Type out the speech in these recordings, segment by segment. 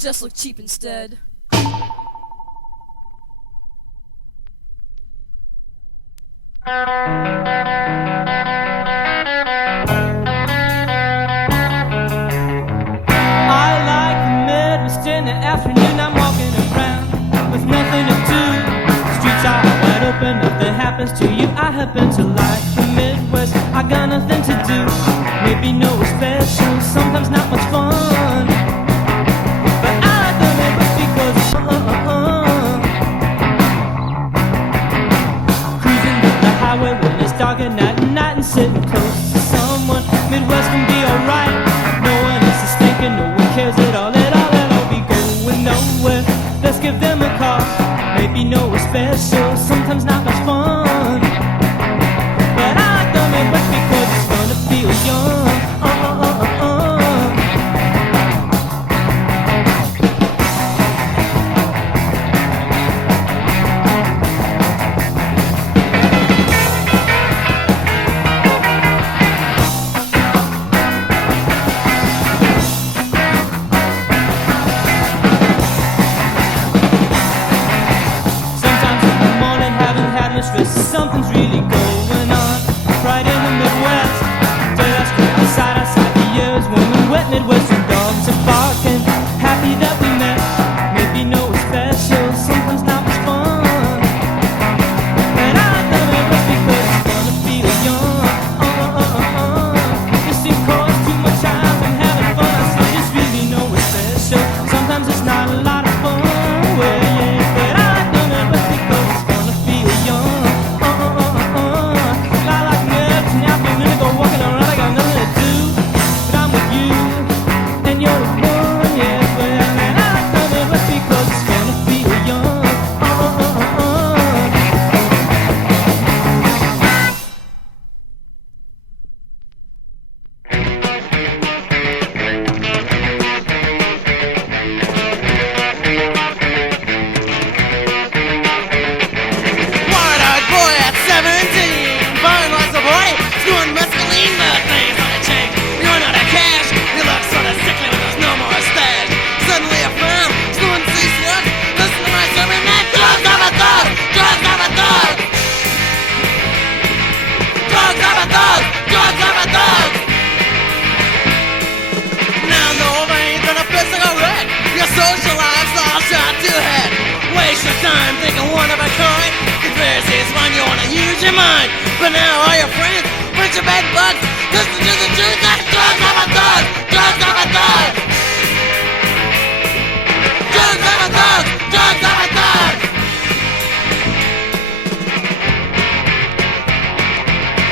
just look cheap instead. In the afternoon I'm walking around with nothing to do. The streets are wide open, nothing happens to you. I happen to like the Midwest, I got nothing to do. Maybe no special, sometimes not much fun, but I like the Midwest because cruising down the highway when it's dark at night and sitting close to someone. Midwest can be alright, no one else is thinking, no one cares at all. Nowhere, let's give them a call. Maybe no special, sometimes not much fun, but I like the Midwest because it's fun to feel young. Something's really going on right in the Midwest. Dust outside the years when the wet Midwestern dogs are barking. Happy that we met. Maybe no special, sometimes not much fun, but I like the Midwest because it's fun to feel young. Just because too much time and having fun. I say it's really no special. Sometimes it's not a lot of fun. Well, yeah, but I like the Midwest because it's fun to feel young. Social life's all shot to head. Waste your time thinking one of a kind. Conspiracy's fun, you wanna use your mind. But now all your friends, bunch of bed bugs. Listen to the truth that drugs have a thug. Drugs have a thug. Drugs have a thug. Drugs have a thug.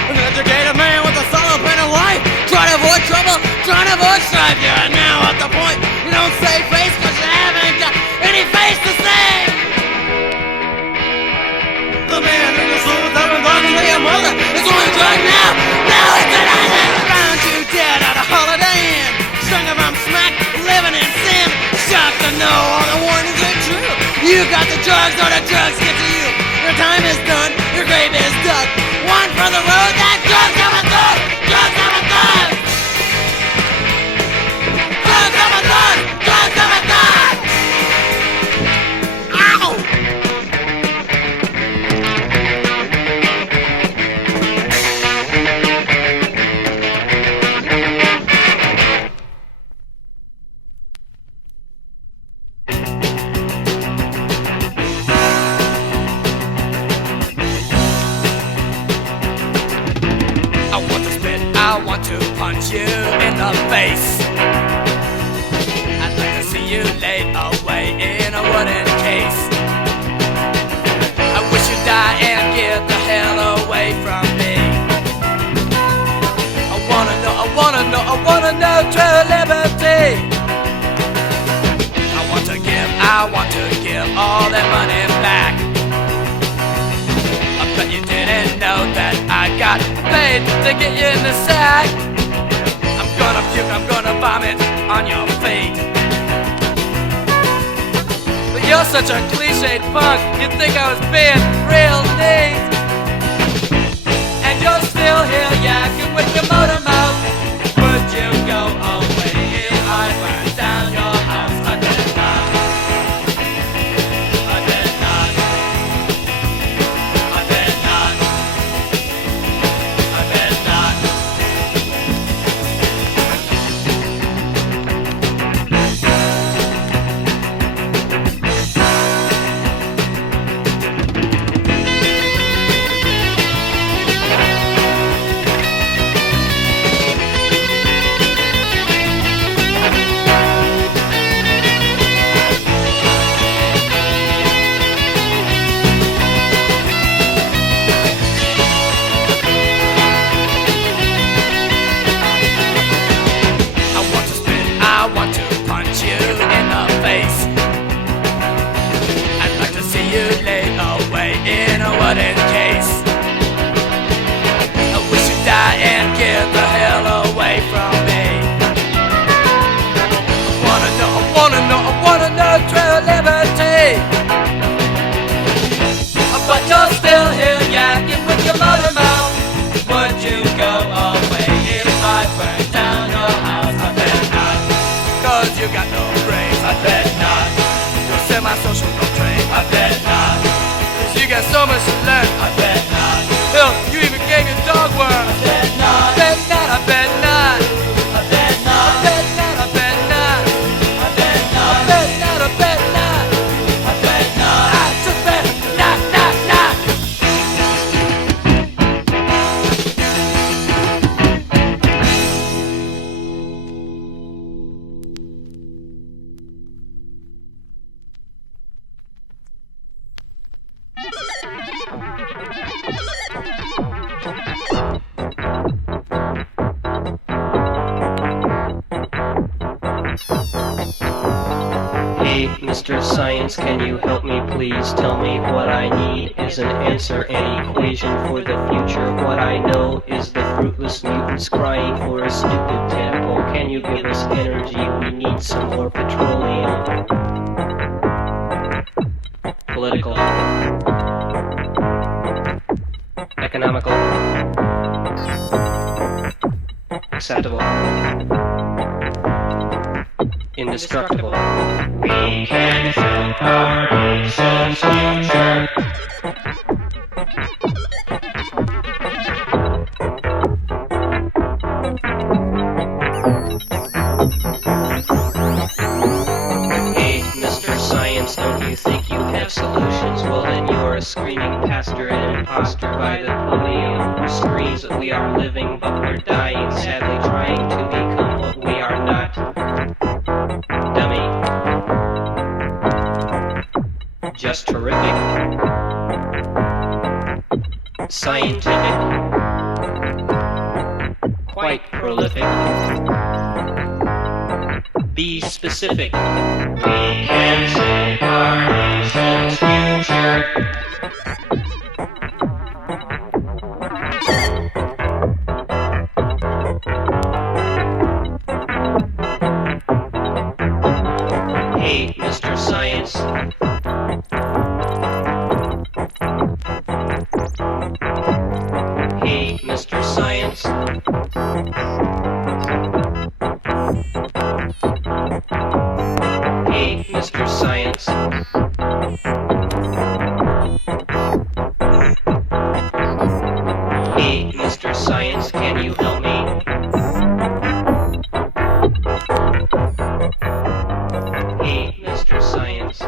An educated man with a solid plan of life. Try to avoid trouble, try to avoid strife. You're now at the point you don't save face cause you haven't got any face to save. The man in the soul that been talking to your mother is on a drug now. Now it's an island. Found you dead at a Holiday Inn. Strung from smack, living in sin. Shocked to know all the warnings are true. You got the drugs or the drugs get to you. Your time is done, your grave is dug. One for the road that drugs have a thug. Drugs have a thug. Drugs have a thug. Drugs have a thug. Ow! I want to spit, I want to punch you in the face. I'd like to see you laid away in a wooden case. I wish you'd die and get the hell away from me. I wanna know, I wanna know, I wanna know true liberty. I want to give all that money back. I bet you didn't know that I got paid to get you in the sack. I'm gonna puke, I'm gonna vomit on your feet. But you're such a cliched punk, you'd think I was being real neat. And you're still here yakking with your motor mouth. Would you go away if I burned down your house? I didn't know. Science, can you help me please? Tell me what I need is an answer, an equation for the future. What I know is the fruitless mutants crying for a stupid tadpole. Can you give us energy? We need some more petroleum. Political, economical, acceptable, indestructible. We can shape our nation's future. Hey, Mr. Science, don't you think you have solutions? Well, then you're a screaming pastor and an imposter by the podium who screams that we are living but we're dying, sadly trying to become what we are not. Dummy. Just terrific. Scientific. Quite prolific. Be specific. We can save our nation's future. Hey, Mr. Science. Hey, Mr. Science. Hey, Mr. Science. Hey, Mr. Science, can you help me? Hey, Mr. Science.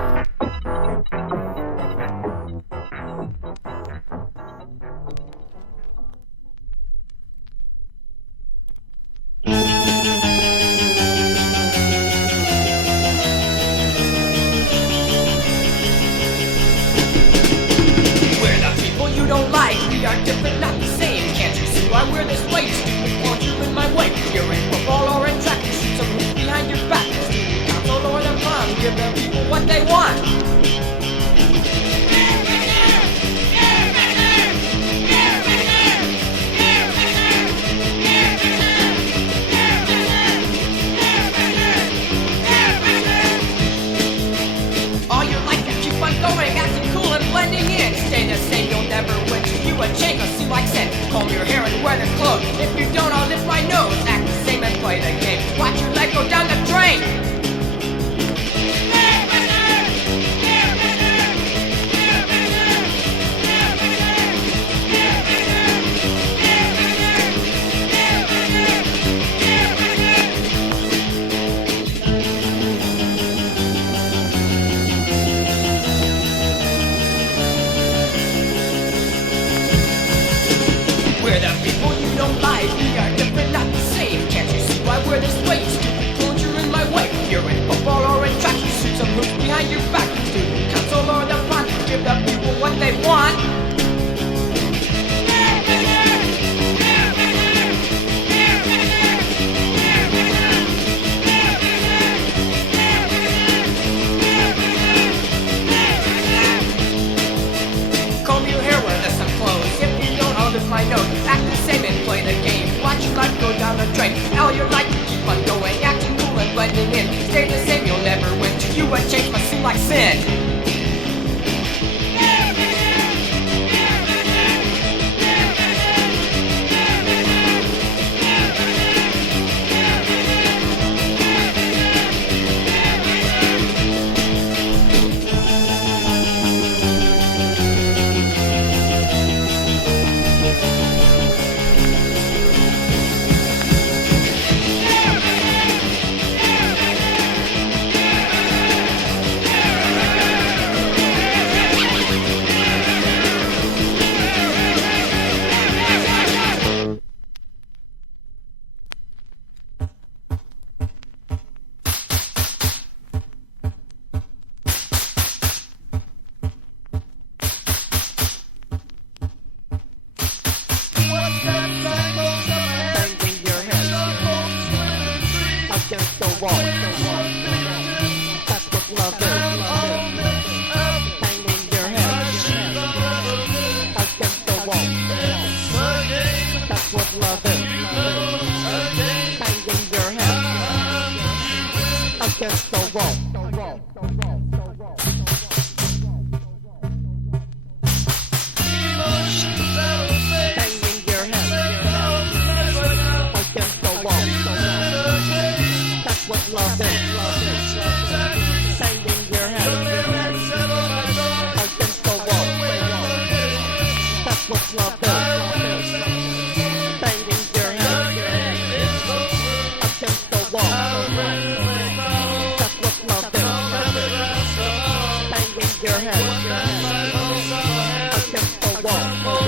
We're the people you don't like. We are different, not the same. Can't you see why we're this way? Stupid, want you in my way. You're in football or in track. You shoot some hoops behind your back. Student council or the prom. Give the people what they want. All your life you keep on going, acting cool and blending in. Stay the same, you'll never win. You a Jenga, seem like what love does. Banging your head against the wall. That's what love does. Banging your head against the wall.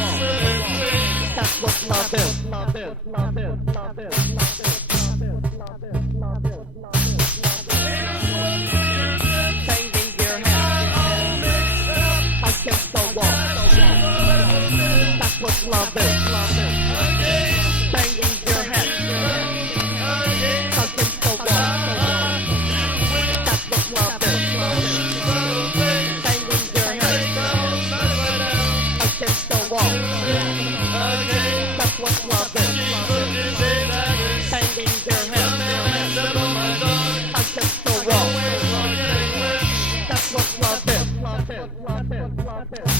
That's what love is. Love is. Love is. Love is. Love is. Love is. Love is. Banging your head against the wall. That's what love is. Love is. Banging your head against the wall. That's what love is. Banging your head against the wall. That's what love is. Banging your head against the wall. That's what love is. Love is. Love is. Love is.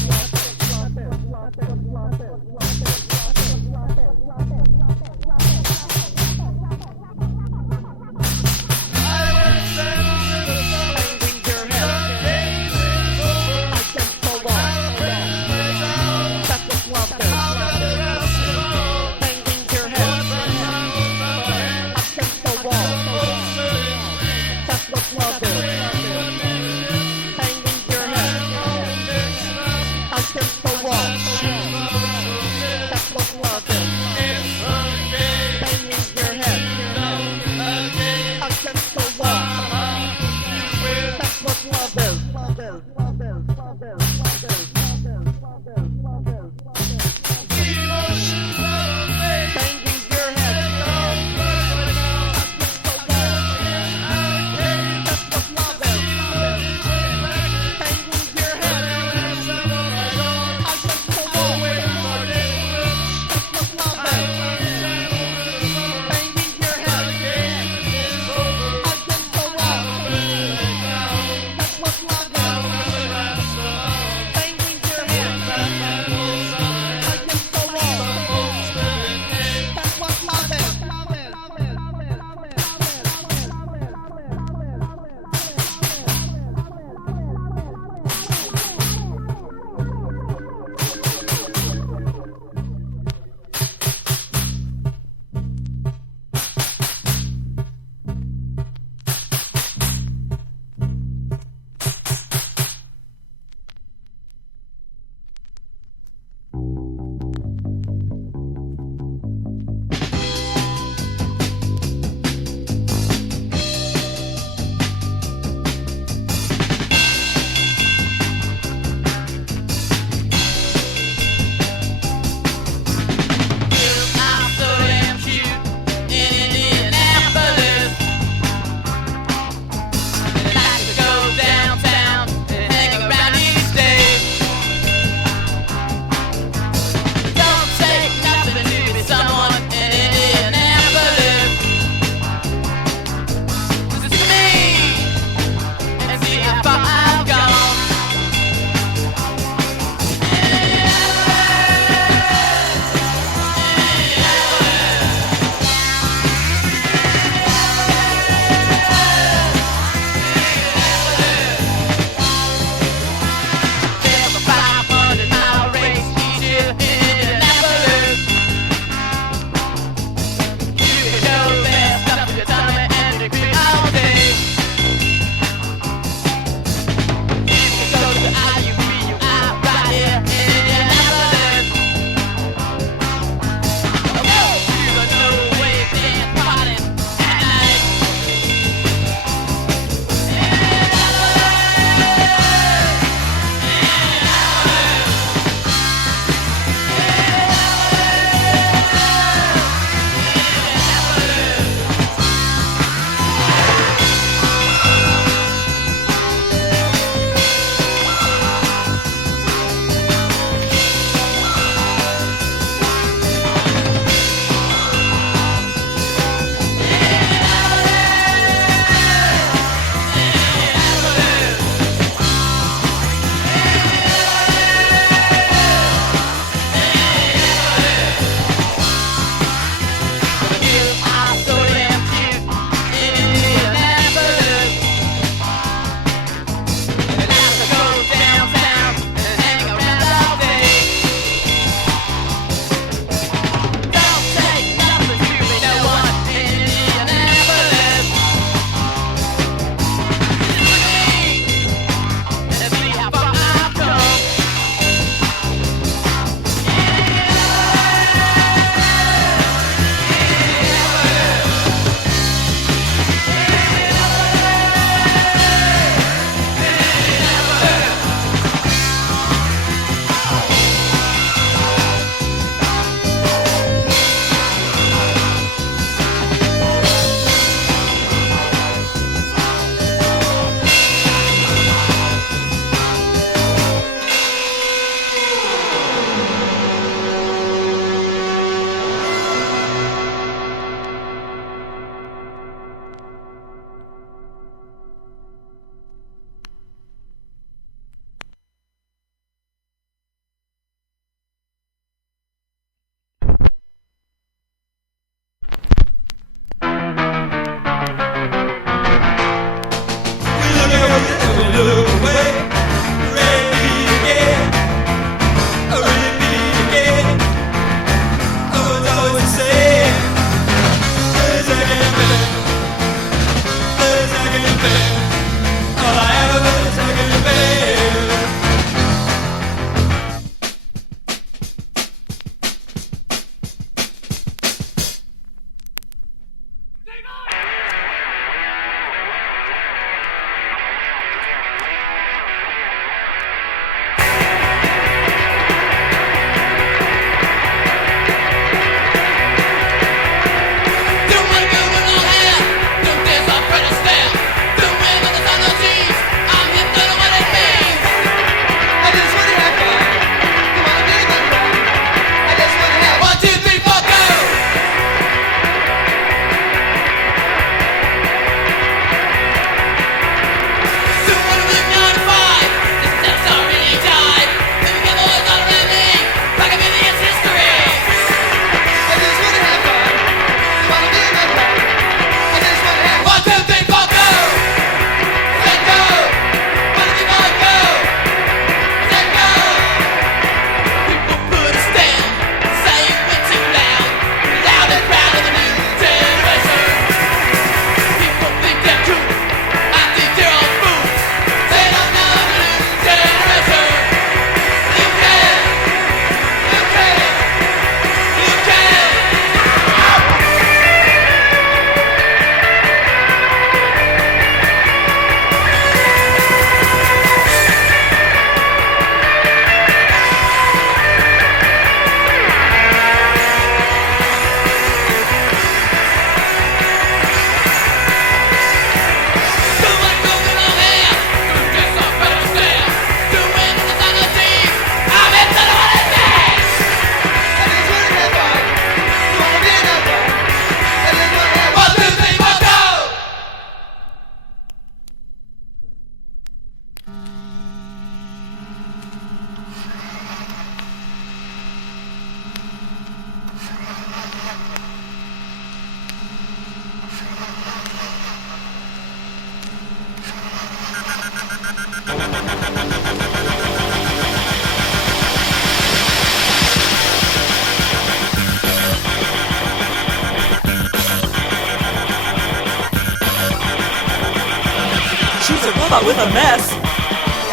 caught with a mess,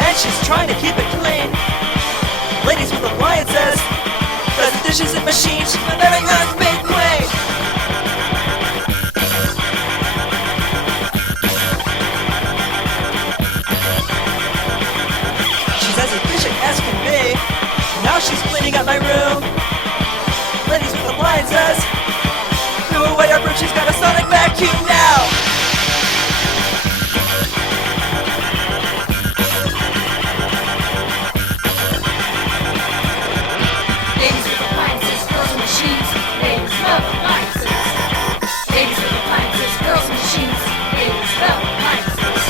and she's trying to keep it clean. Ladies with appliances, does the dishes in machine, she's my very unmade queen. She's as efficient as can be. Now she's cleaning up my room. Ladies with appliances, threw away her broom, she's got a sonic vacuum now. Ladies with appliances, girls and machines, ladies love appliances. Ladies with appliances, girls and machines, ladies love appliances.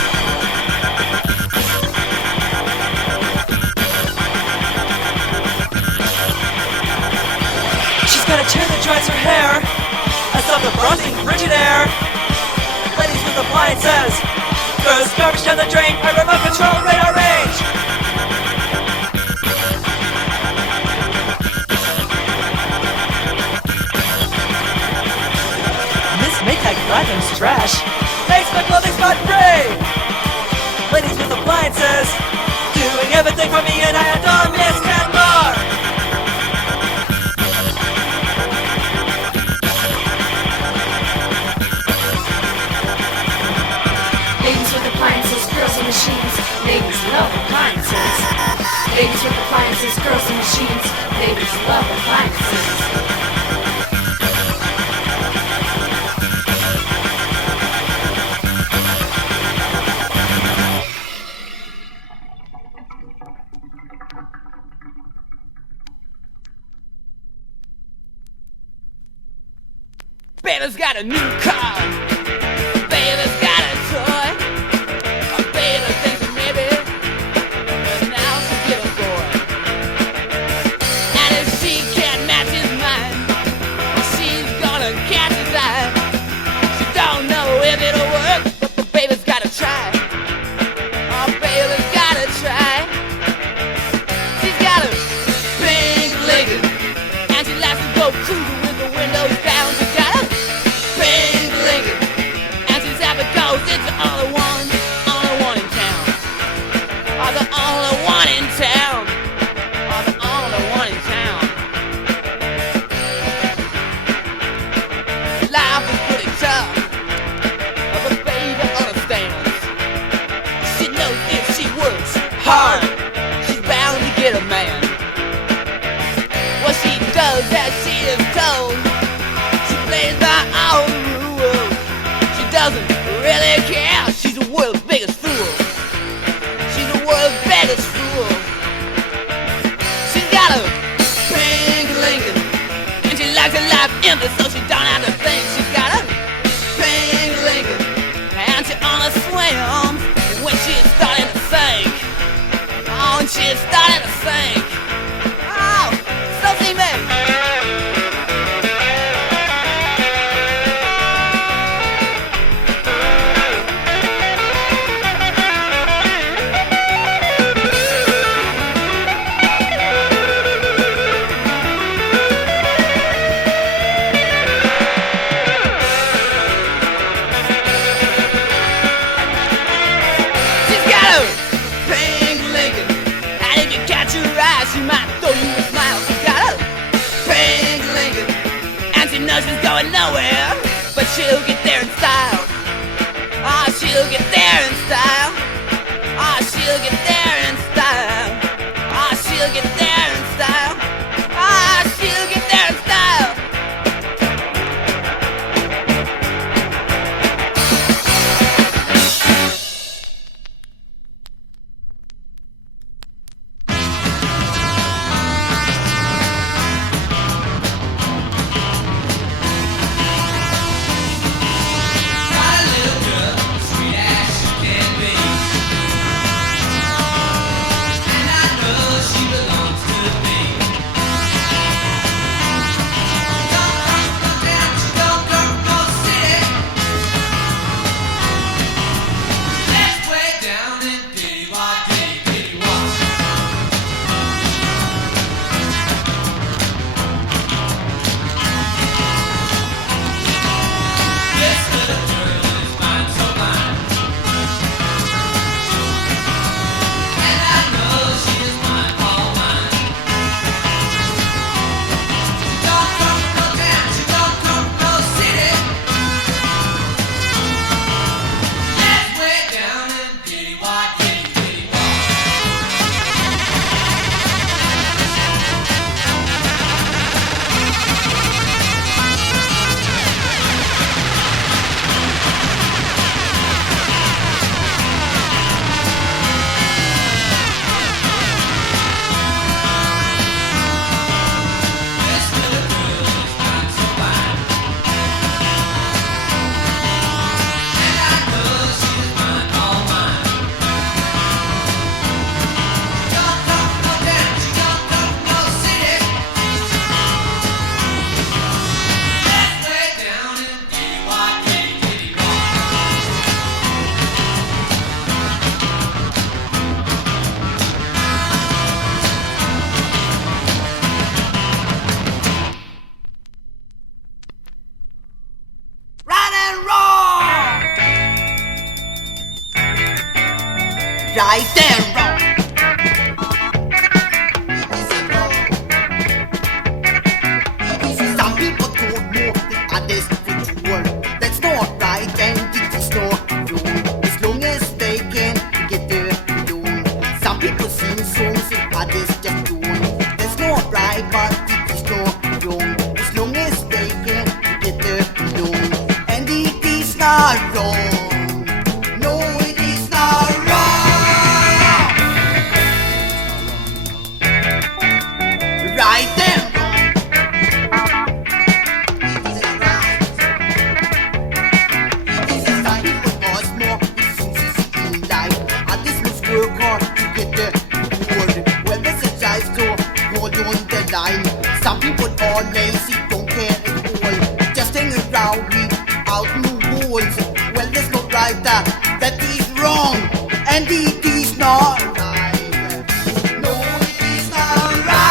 She's got a chair that dries her hair. I love the bronzing frigid air. Ladies with appliances, throws garbage down the drain. I remote control radar range. Miss Maytag Platinum's trash makes my clothing spot free. Ladies with appliances, doing everything for me, and I adore Miss Canmore. Ladies with appliances, girls and machines, ladies love appliances. Ladies with appliances, girls and machines, ladies love appliances. Baby's got a new car. Baby's got a toy. Baby thinks maybe, but now she'll get a boy. And if she can't match his mind, she's gonna catch his eye. She don't know if it'll work, but baby's gotta try. Oh, baby's gotta try. She's got a pink Lincoln, and she likes to go cruising with the windows down. She got a pink Lincoln, and she's happy 'cause it's the only one in town. Oh, the only one in town. Oh, the only one in town. Life is pretty tough, but baby understands. She knows if she works hard, she's bound to get a man. What she does as she is told, she plays by all the rules. She doesn't really care, she's the world's biggest fool. She's the world's biggest fool. She's got a pink Lincoln, and she likes her life empty so she don't have to think. She's got a pink Lincoln, and she only swims when she's starting to sink. Oh, and she's starting to sink. Oh, so see me. She's got a pink Lincoln, and if you catch her eye, she might throw you a smile. She's got a pink Lincoln, and she knows she's going nowhere, but she'll get there in style. Ah, she'll get there in style. Ah, she'll get there in style. Ah, she'll get there in style. Ah, she'll get there in style. Sweet as she can be, and I know she belongs right and wrong. Some people don't know the others would do. That's not right and it is not wrong. As long as they can get their loan. Some people sing songs and others just don't. That's not right but it is not wrong. As long as they can get their loan. And it is not wrong. No, it is not wrong. Right and wrong. It is right. It is time people cause more. It seems easy in life. Others must work hard to get their reward. Well, there's a drive to hold on the line. Some people are lazy, don't care at all. Just hang around without no goals. Well, there's no right that is wrong, and it is not right. No, it is not right.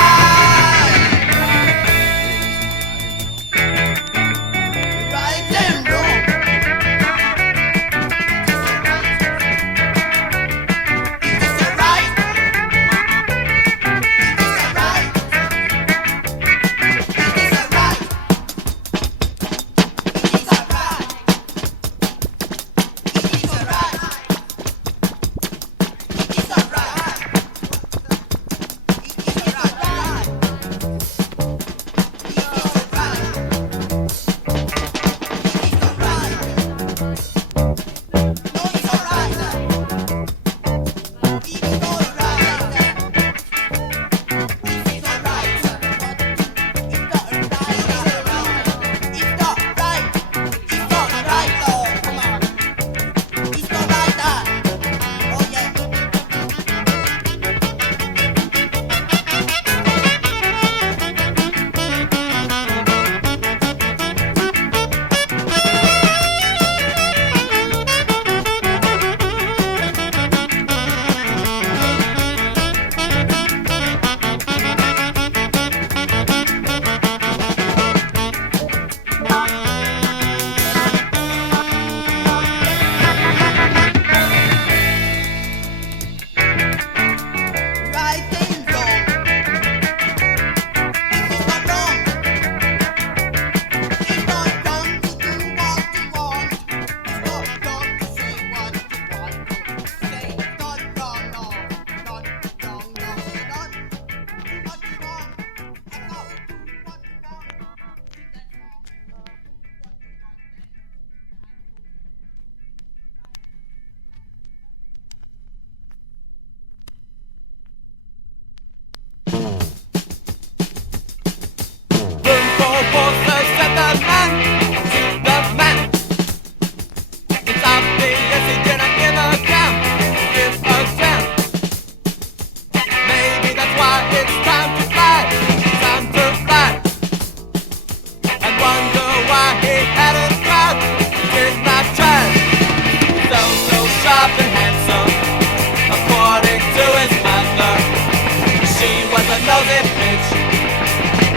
Right and wrong. It is right. It is right. It is right. It is right. It is right.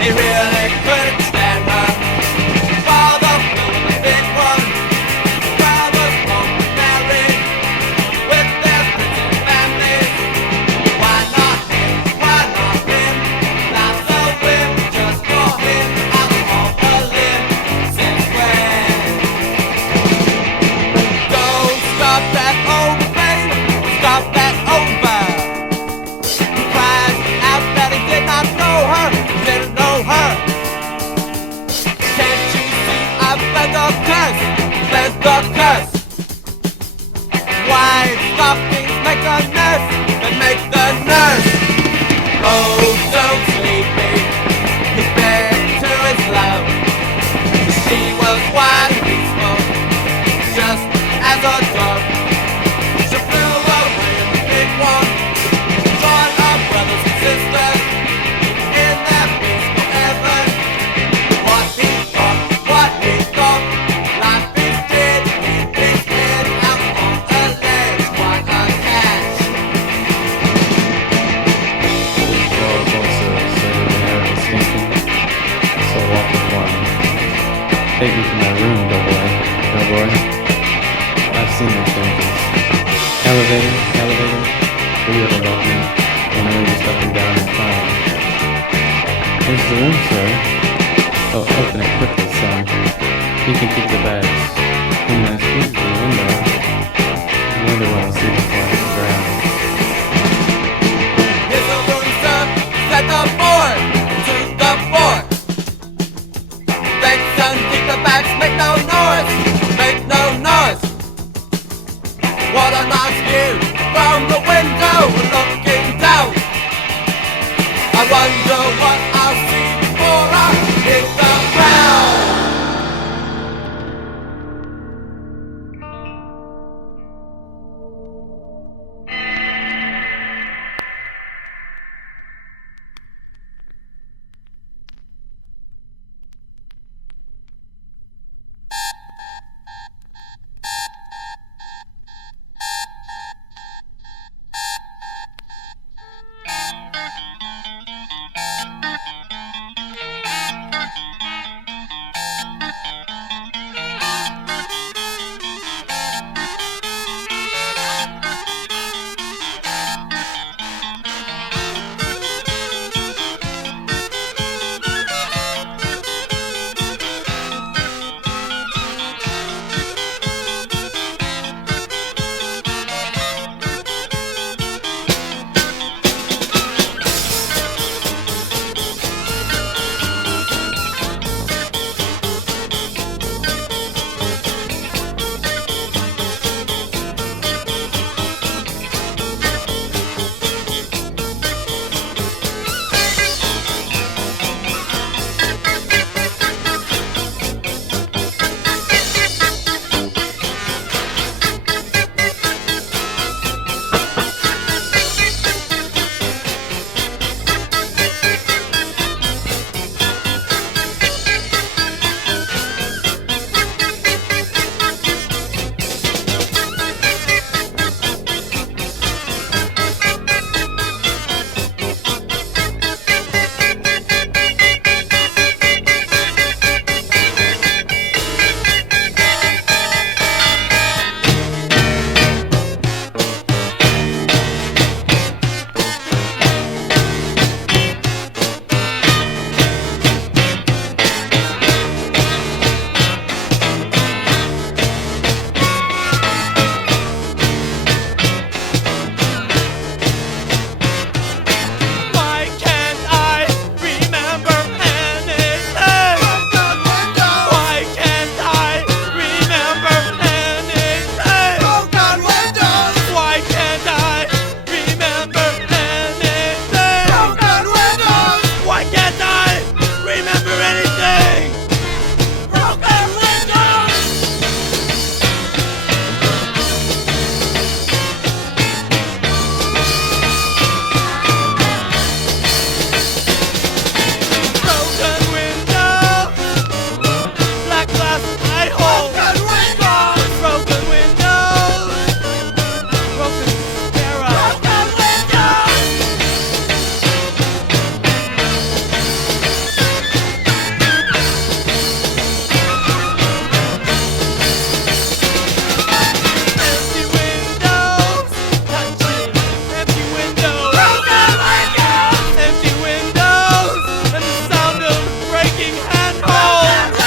He really couldn't stand her. Father blew the big one. Brothers won't be married with their prison families. Why not him? Why not him? Not so him, just for him. I'm on a limb since when? Don't stop that over, baby. Stop that over. He cried out that he did not know her. Didn't know her. Can't you see I fled the curse? Fled the curse. Why stockings make a nurse? Then make the nurse. Oh, so sleepy. He begged to his love. She was wide and peaceful, just as a dove. She flew away in the big one. Join our brothers and sisters in their peaceful heaven. What he thought, life is dead, in his head, out on a ledge, what a catch. So walking one. Take me to my room, doughboy. I've seen the changes. Elevator, elevator. wheel above me when I was just up and down and fine. Here's the room, sir. Oh, open it quickly, son. You can keep the bags. When I squeeze the window, I wonder what I'll see before I hit the ground. Here's a room, sir. Set the board to the floor. Thanks, son. Keep the bags. Make no noise. Make no noise. What a nice view from the window looking down. I wonder what I'll see before I hit the ground. Breaking handholds.